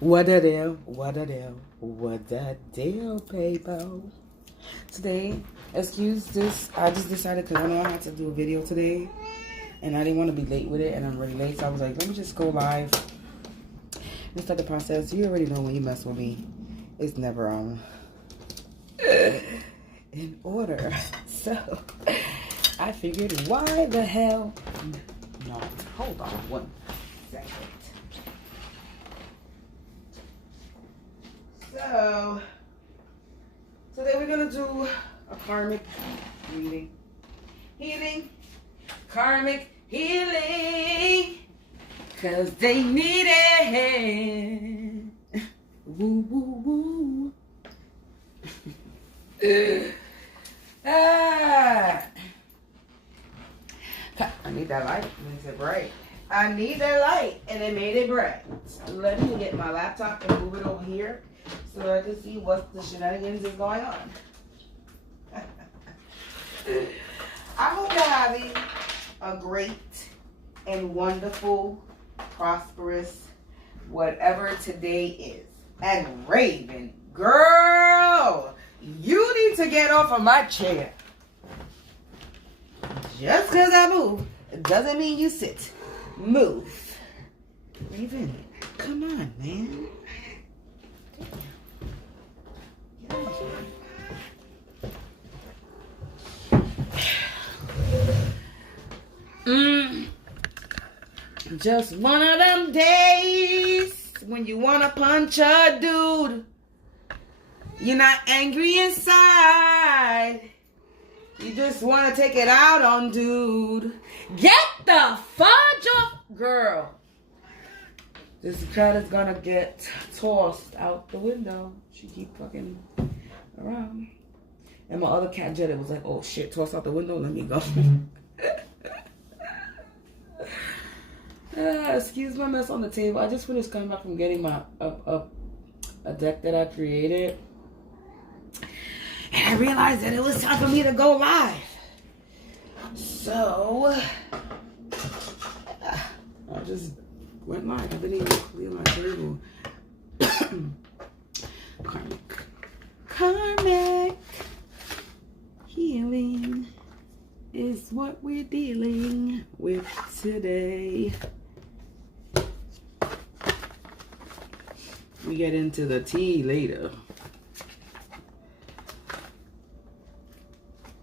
What a deal, what a deal, what a deal, people. Today, excuse this, I just decided because I know I had to do a video today, and I didn't want to be late with it, and I'm really late, so I was like, let me just go live and start the process. You already know when you mess with me, it's never in order. So, I figured, why the hell not? Hold on one second. So, today we're going to do a karmic reading. Healing. Karmic healing. Because they need it. Woo, woo, woo. I need that light. It makes it bright. I need that light. And it made it bright. Let me get my laptop and move it over here, so I can see what the shenanigans is going on. I hope you're having a great and wonderful, prosperous, whatever today is. And Raven, girl, you need to get off of my chair. Just because I move doesn't mean you sit. Move. Raven, come on, man. Just one of them days when you want to punch a dude. You're not angry inside. You just want to take it out on dude. Get the fudge off, girl. This cat is gonna get tossed out the window. She keep fucking around. And my other cat, Jetta, was like, oh shit, toss out the window, let me go. Excuse my mess on the table. I just finished coming back from getting my a deck that I created. And I realized that it was time for me to go live. So, I just went live. I didn't even clear my table. Karmic healing is what we're dealing with today. We get into the tea later.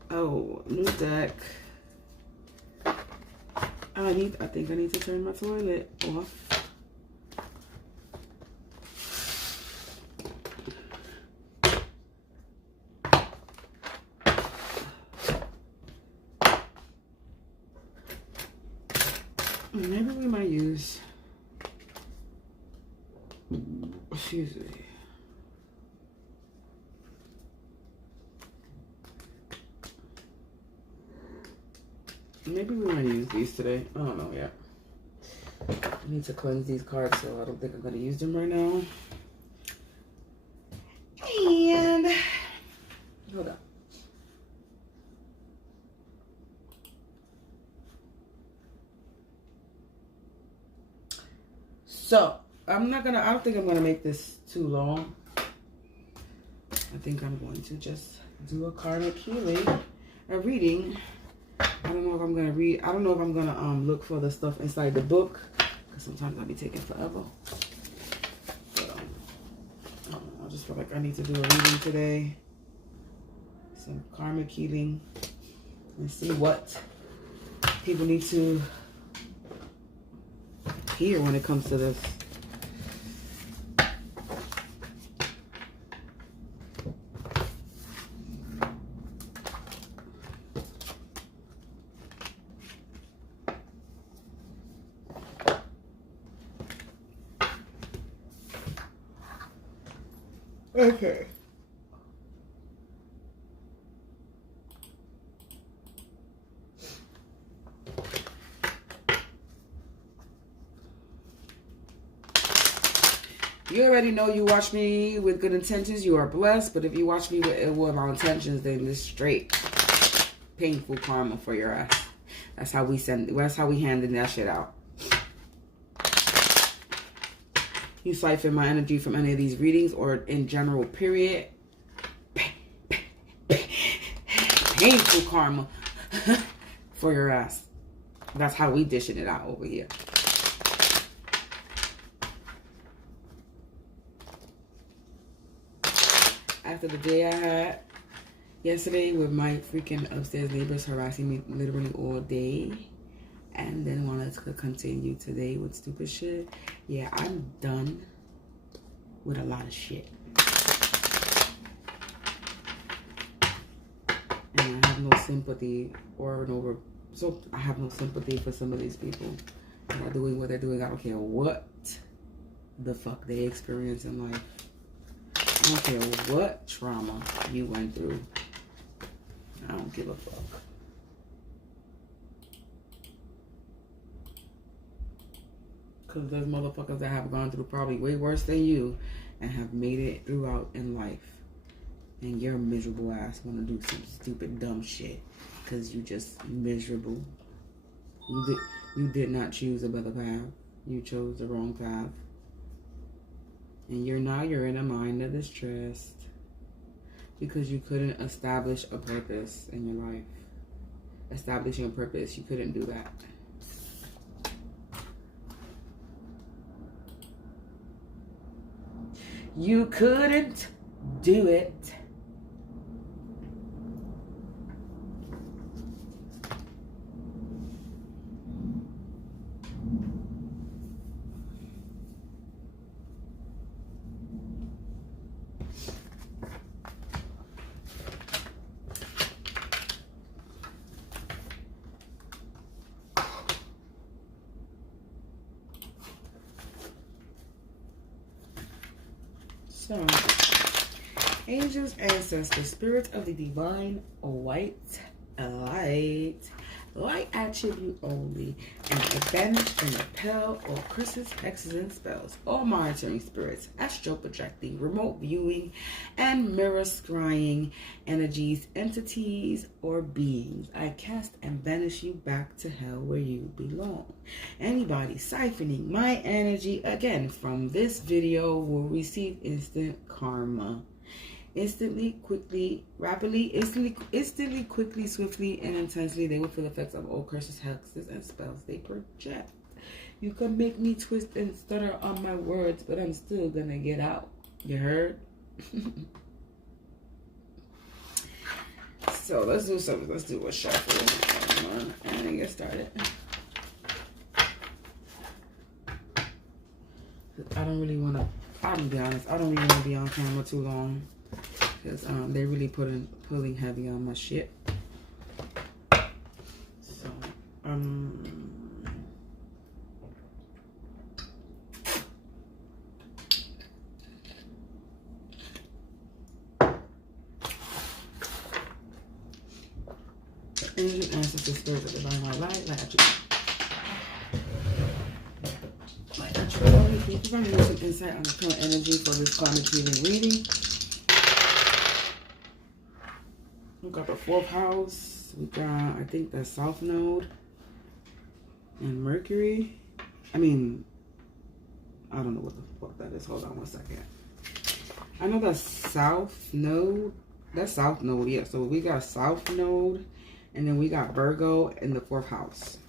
Oh, new deck. I think I need to turn my toilet off. Maybe we might use, excuse me. Maybe we might use these today. I don't know yet. I need to cleanse these cards, so I don't think I'm going to use them right now. And, hold on. So, I don't think I'm gonna make this too long. I think I'm going to just do a karmic healing, a reading. I don't know if I'm gonna read. I don't know if I'm gonna look for the stuff inside the book, because sometimes I'll be taking forever. So, I don't know, I just feel like I need to do a reading today, some karmic healing, and see what people need to hear when it comes to this. Okay. You already know you watch me with good intentions, you are blessed. But if you watch me with ill intentions, then this straight painful karma for your ass. That's how we handing that shit out. you siphon my energy from any of these readings or in general, period, painful karma for your ass. That's how we dishing it out over here. After the day I had yesterday with my freaking upstairs neighbors harassing me literally all day, and then wanted to continue today with stupid shit. Yeah, I'm done with a lot of shit. And I have no sympathy I have no sympathy for some of these people that are doing what they're doing. I don't care what the fuck they experience in life. I don't care what trauma you went through. I don't give a fuck. Because there's motherfuckers that have gone through probably way worse than you and have made it throughout in life. And your miserable ass want to do some stupid dumb shit because you just miserable. You did not choose a better path. You chose the wrong path. And you're in a mind of distress because you couldn't establish a purpose in your life. Establishing a purpose, you couldn't do that. You couldn't do it. So, angels, ancestors, spirits of the divine white light attribute only, and banish and repel all curses, hexes, and spells, all monitoring spirits, astral projecting, remote viewing, and mirror scrying energies, entities, or beings. I cast and banish you back to hell where you belong. Anybody siphoning my energy again from this video will receive instant karma. Instantly, quickly, rapidly, instantly, quickly, swiftly, and intensely, they will feel effects of all curses, hexes, and spells they project. You can make me twist and stutter on my words, but I'm still gonna get out. You heard? So let's do something. Let's do a shuffle and then get started. I don't really want to. I'm gonna be honest. I don't really want to be on camera too long. Because they really pulling heavy on my shit. So, angel, ancestors, spirits of divine light attribute. Light attribute. Only people going to give some insight on the current energy for this karmic healing reading. We got the fourth house. We got, I think, the south node and Mercury. I mean, I don't know what the fuck that is. Hold on one second. I know the south node. That's south node, yeah. So we got south node, and then we got Virgo in the fourth house.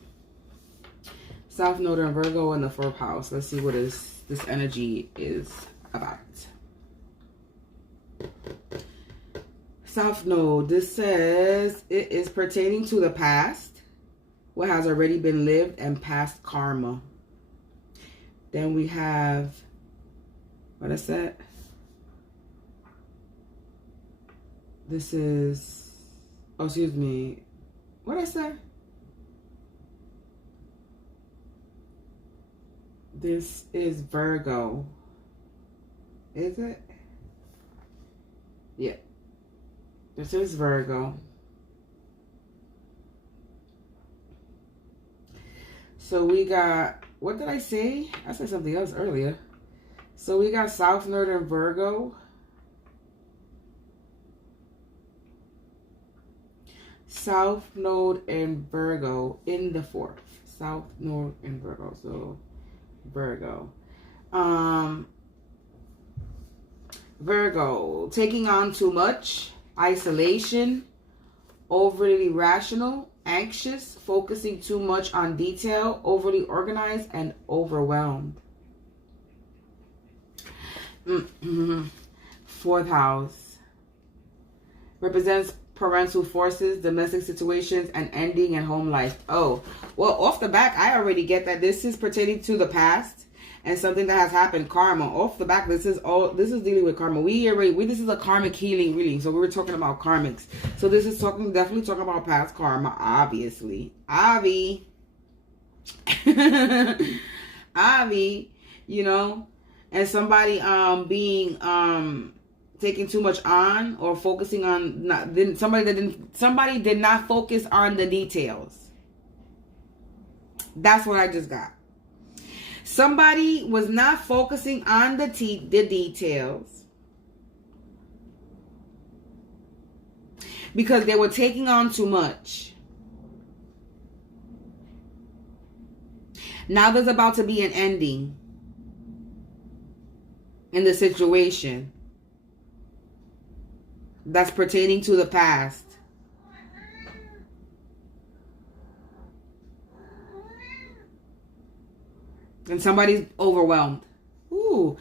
South node and Virgo in the fourth house. Let's see what this energy is about. South node, this says it is pertaining to the past, what has already been lived, and past karma. Then we have, what is that? This is, oh, excuse me. What did I say? This is Virgo. Is it? Yeah. This is Virgo. So we got, what did I say? I said something else earlier. So we got South Node and Virgo. South Node and Virgo in the fourth. South Node and Virgo. So Virgo. Virgo, taking on too much, isolation, overly rational, anxious, focusing too much on detail, overly organized, and overwhelmed. Fourth house represents parental forces, domestic situations, and ending and home life. Oh, well, off the back, I already get that this is pertaining to the past and something that has happened. Karma. Off the back, this is dealing with karma. This is a karmic healing reading, so we were talking about karmics. So this is definitely talking about past karma, obviously. Avi, you know, and somebody being taking too much on, or focusing on somebody did not focus on the details. That's what I just got. Somebody was not focusing on the details because they were taking on too much. Now there's about to be an ending in the situation that's pertaining to the past. And somebody's overwhelmed. Ooh.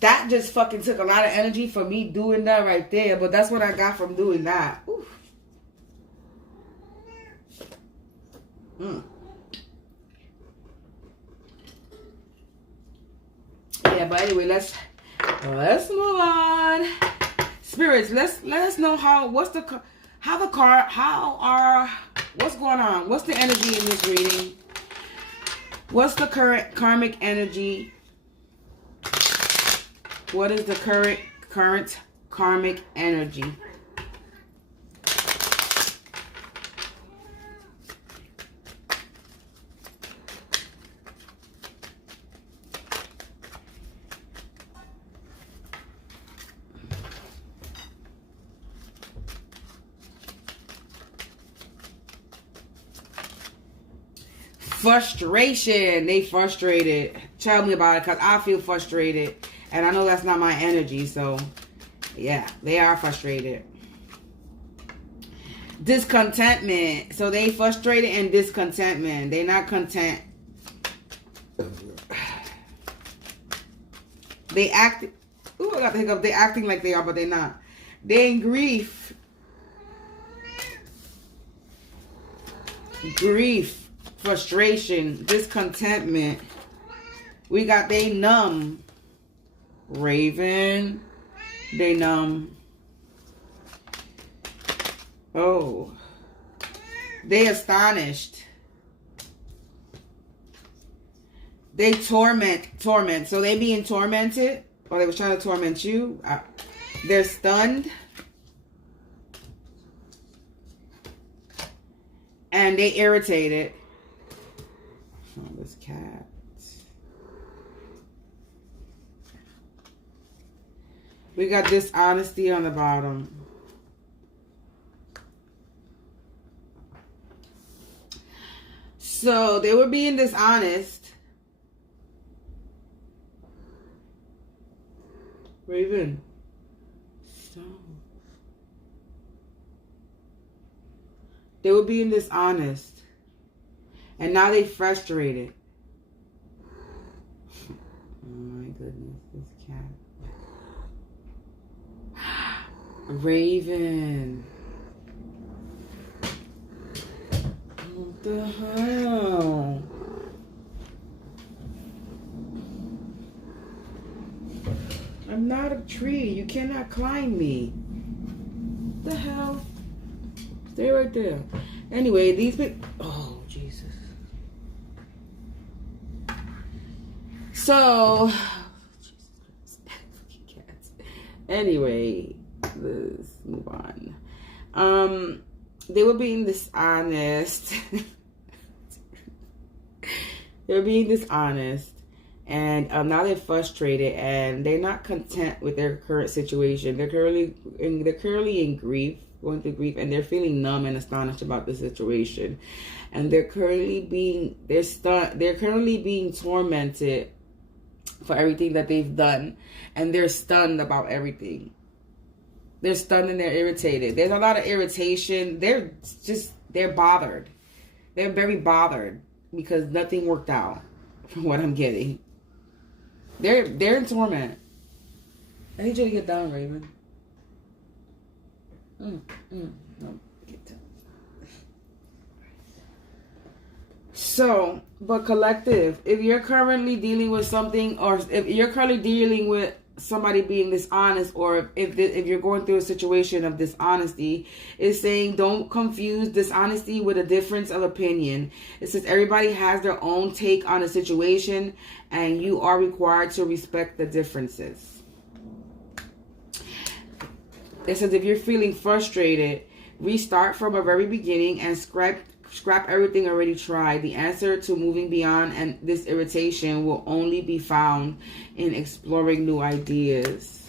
That just fucking took a lot of energy for me doing that right there. But that's what I got from doing that. Ooh. Yeah, but anyway, let's move on. Spirits, let us know what's going on? What's the energy in this reading? What's the current karmic energy? What is the current karmic energy? Frustration. They frustrated. Tell me about it, because I feel frustrated. And I know that's not my energy. So, yeah, they are frustrated. Discontentment. So they frustrated and discontentment. They're not content. They act. Ooh, I got the hiccup. They're acting like they are, but they're not. They're in grief. Grief. Frustration, discontentment. We got they numb. Raven. They numb. Oh. They astonished. They torment. So they being tormented, or they was trying to torment you. They're stunned. And they irritated. Oh, this cat. We got dishonesty on the bottom. So they were being dishonest. Raven. Stop. They were being dishonest. And now they frustrated. Oh my goodness, this cat. Raven. What the hell? I'm not a tree. You cannot climb me. What the hell? Stay right there. Anyway, these big... Oh, Jesus. So, anyway, let's move on. They were being dishonest. They're being dishonest, and now they're frustrated, and they're not content with their current situation. They're currently in grief, going through grief, and they're feeling numb and astonished about the situation, and they're currently being tormented for everything that they've done. And they're stunned about everything. They're stunned and they're irritated. There's a lot of irritation. They're bothered. They're very bothered because nothing worked out from what I'm getting. They're in torment. I need you to get down, Raven. No, get down. So, but collective, if you're currently dealing with something, or if you're currently dealing with somebody being dishonest, or if you're going through a situation of dishonesty, it's saying don't confuse dishonesty with a difference of opinion. It says everybody has their own take on a situation, and you are required to respect the differences. It says if you're feeling frustrated, restart from a very beginning and scrap everything already tried. The answer to moving beyond and this irritation will only be found in exploring new ideas.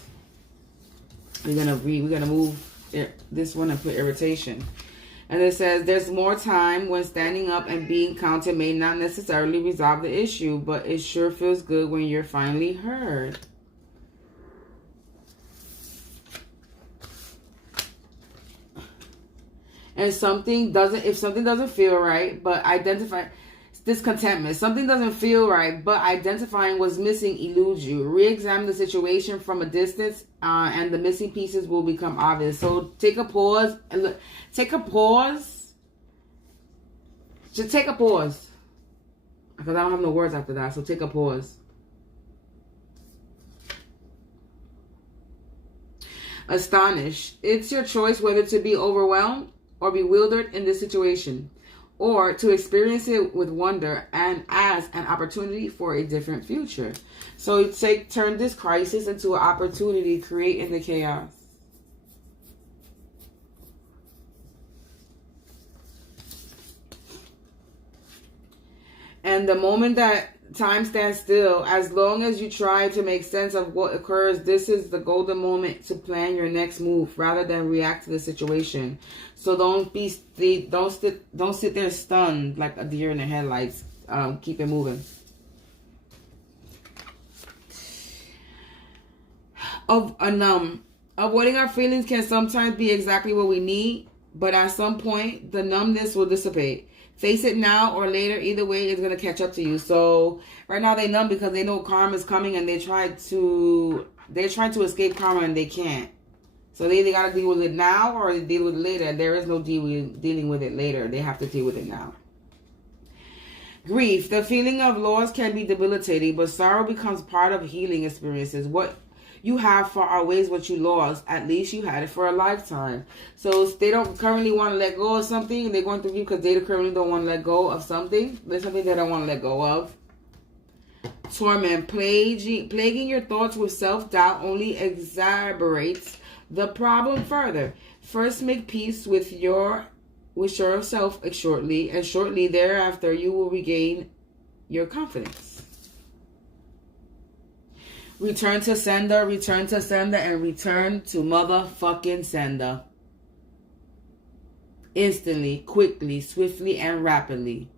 We're gonna move this one and put irritation. And it says there's more time when standing up and being counted may not necessarily resolve the issue, but it sure feels good when you're finally heard. And if something doesn't feel right, but identify discontentment. Something doesn't feel right, but identifying what's missing eludes you. Re-examine the situation from a distance, and the missing pieces will become obvious. So take a pause and look. Take a pause. Just take a pause, because I don't have no words after that. So take a pause. Astonished. It's your choice whether to be overwhelmed or bewildered in this situation, or to experience it with wonder and as an opportunity for a different future. So turn this crisis into an opportunity, creating the chaos. And the moment that time stands still, as long as you try to make sense of what occurs, this is the golden moment to plan your next move rather than react to the situation. So don't sit there stunned like a deer in the headlights. Keep it moving. Avoiding our feelings can sometimes be exactly what we need, but at some point the numbness will dissipate. Face it now or later. Either way, it's going to catch up to you. So right now they numb because they know karma is coming, and they're trying to escape karma and they can't. So they either got to deal with it now or they deal with it later. There is no dealing with it later. They have to deal with it now. Grief. The feeling of loss can be debilitating, but sorrow becomes part of healing experiences. What you have far outweighs what you lost. At least you had it for a lifetime. So if they don't currently want to let go of something, and they're going through grief because they currently don't want to let go of something. There's something they don't want to let go of. Torment. Plaguing your thoughts with self-doubt only exacerbates the problem further. First, make peace with yourself shortly, and shortly thereafter you will regain your confidence. Return to sender, and return to motherfucking sender. Instantly, quickly, swiftly, and rapidly.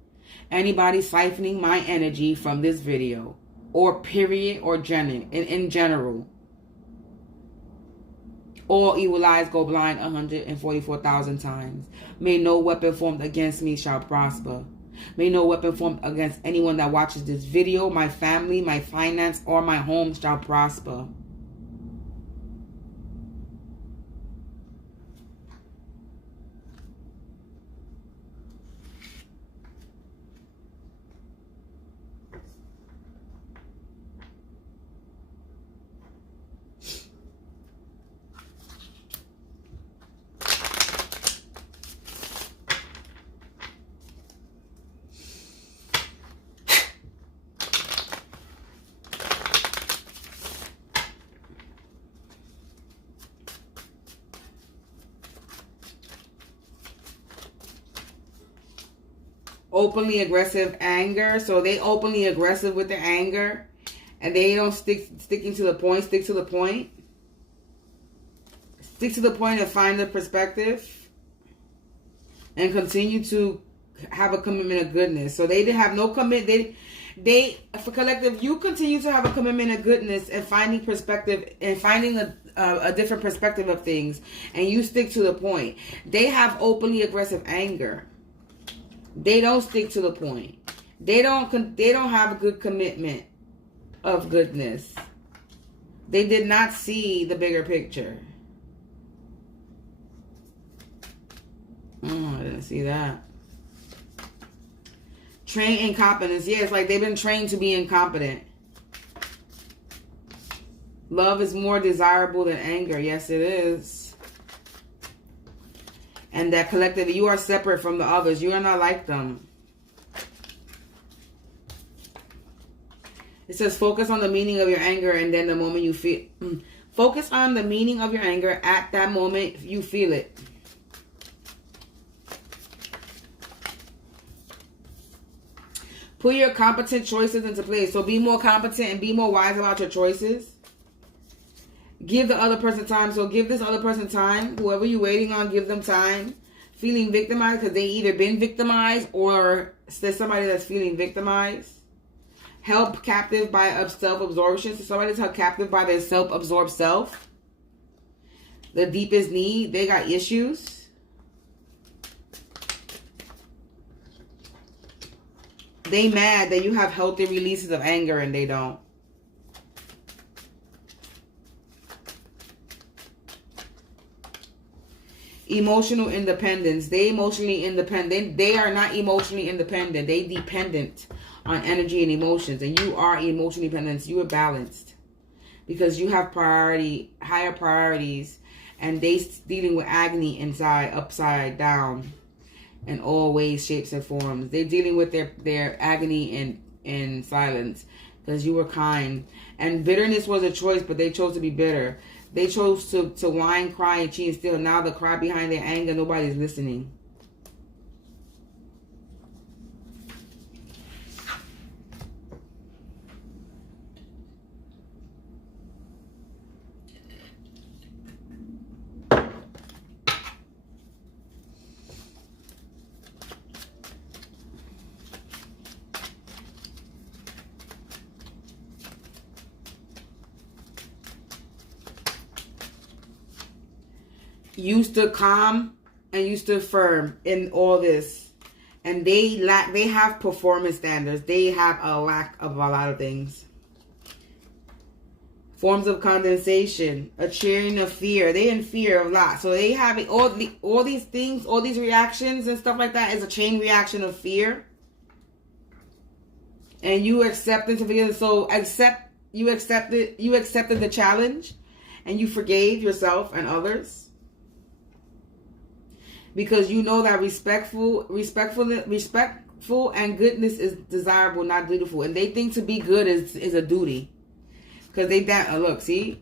Anybody siphoning my energy from this video, or period, or in general. All evil eyes go blind 144,000 times. May no weapon formed against me shall prosper. May no weapon formed against anyone that watches this video, my family, my finance, or my home shall prosper. Openly aggressive anger. So they openly aggressive with their anger, and they don't stick to the point. Stick to the point and find the perspective, and continue to have a commitment of goodness. So they have no commitment. For collective, you continue to have a commitment of goodness and finding perspective and finding a different perspective of things, and you stick to the point. They have openly aggressive anger. They don't stick to the point. They don't have a good commitment of goodness. They did not see the bigger picture. I didn't see that. Train incompetence. Yeah, it's like they've been trained to be incompetent. Love is more desirable than anger. Yes, it is. And that collective, you are separate from the others. You are not like them. It says focus on the meaning of your anger, and then the moment you feel... Focus on the meaning of your anger. At that moment, you feel it. Put your competent choices into place. So be more competent and be more wise about your choices. Give the other person time. So give this other person time. Whoever you're waiting on, give them time. Feeling victimized because they either been victimized or there's somebody that's feeling victimized. Held captive by self-absorption. So somebody's held captive by their self-absorbed self. The deepest need. They got issues. They mad that you have healthy releases of anger and they don't. Emotional independence. They emotionally independent. They are not emotionally independent. They dependent on energy and emotions. And you are emotionally independent. You are balanced. Because you have higher priorities. And they dealing with agony inside, upside down. In all ways, shapes, and forms. They're dealing with their agony in silence. Because you were kind. And bitterness was a choice, but they chose to be bitter. They chose to whine, cry, and cheat and steal. Now the cry behind their anger, nobody's listening. You stood calm and you stood firm in all this. And they have performance standards. They have a lack of a lot of things. Forms of condensation, a cheering of fear. They in fear of a lot. So they have all these things, all these reactions and stuff like that is a chain reaction of fear. And you accepted to forgive. So you accepted the challenge and you forgave yourself and others. Because you know that respectful and goodness is desirable, not dutiful. And they think to be good is a duty. Because look, see?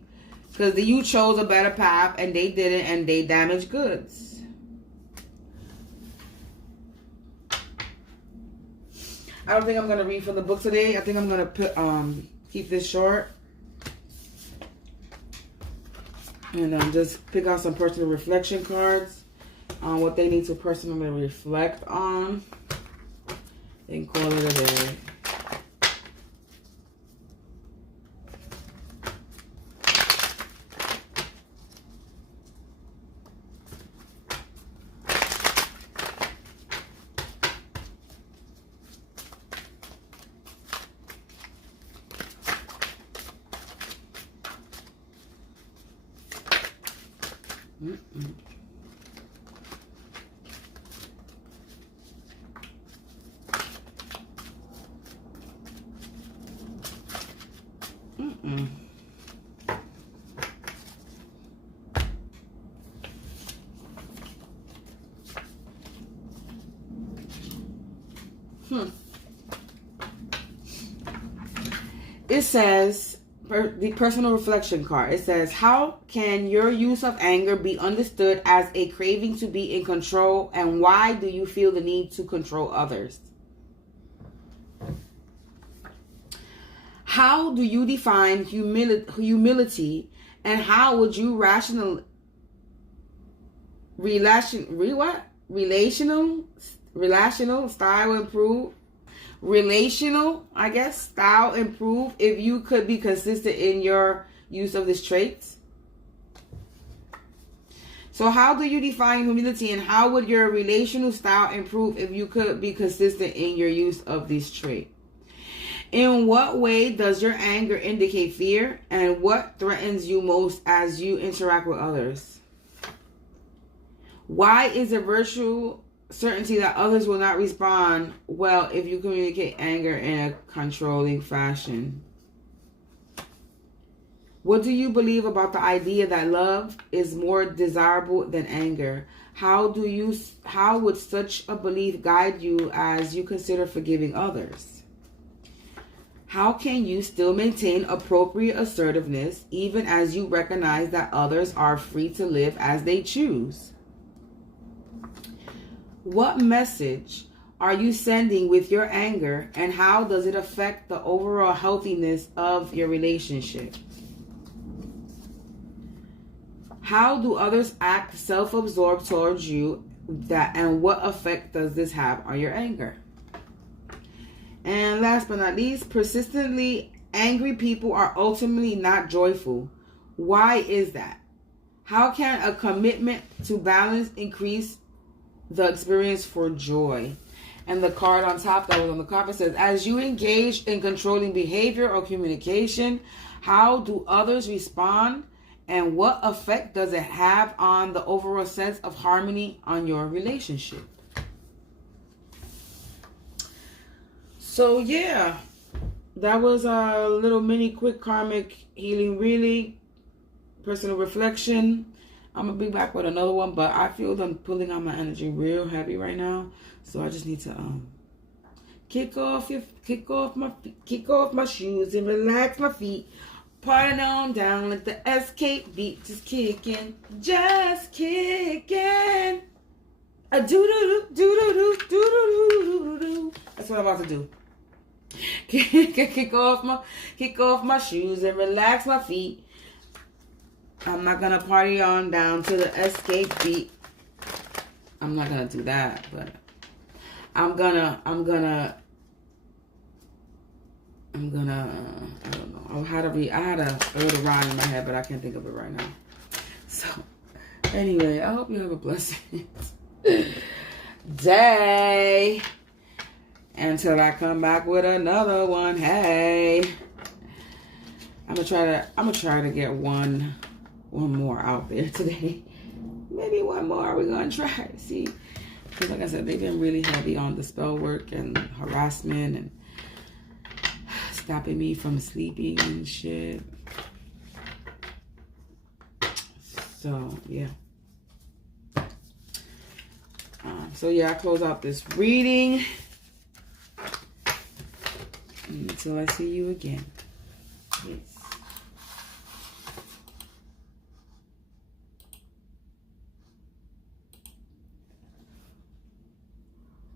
Because you chose a better path and they didn't, and they damaged goods. I don't think I'm going to read from the book today. I think I'm going to keep this short. And just pick out some personal reflection cards. On what they need to personally reflect on. Then call it a day. It says, the personal reflection card, it says, how can your use of anger be understood as a craving to be in control, and why do you feel the need to control others? How do you define humility, and how would you relational style improve? relational, I guess, style improve if you could be consistent in your use of these traits? So how do you define humility, and how would your relational style improve if you could be consistent in your use of this trait? In what way does your anger indicate fear, and what threatens you most as you interact with others? Why is it virtual certainty that others will not respond well if you communicate anger in a controlling fashion? What do you believe about the idea that love is more desirable than anger? How would such a belief guide you as you consider forgiving others? How can you still maintain appropriate assertiveness even as you recognize that others are free to live as they choose? What message are you sending with your anger, and how does it affect the overall healthiness of your relationship? How do others act self-absorbed towards you, and what effect does this have on your anger? And last but not least, persistently angry people are ultimately not joyful. Why is that? How can a commitment to balance increase the experience for joy? And the card on top that was on the carpet says, as you engage in controlling behavior or communication, how do others respond? And what effect does it have on the overall sense of harmony on your relationship? So yeah, that was a little mini quick karmic healing, really personal reflection. I'm going to be back with another one, but I feel them pulling on my energy real heavy right now. So I just need to kick off my shoes and relax my feet. Party on down, let the escape beat just kicking, just kicking. A doo doo doo doo doo doo doo doo. That's what I'm about to do. Kick off my shoes and relax my feet. I'm not gonna party on down to the escape beat. I'm not gonna do that, but I'm gonna. I don't know. I had a little rhyme in my head, but I can't think of it right now. So, anyway, I hope you have a blessed day. Until I come back with another one. Hey, I'm gonna try to get one more out there today. Maybe one more. We're gonna try. See, because like I said, they've been really heavy on the spell work and harassment and stopping me from sleeping and shit. So yeah. I close out this reading until I see you again. Peace.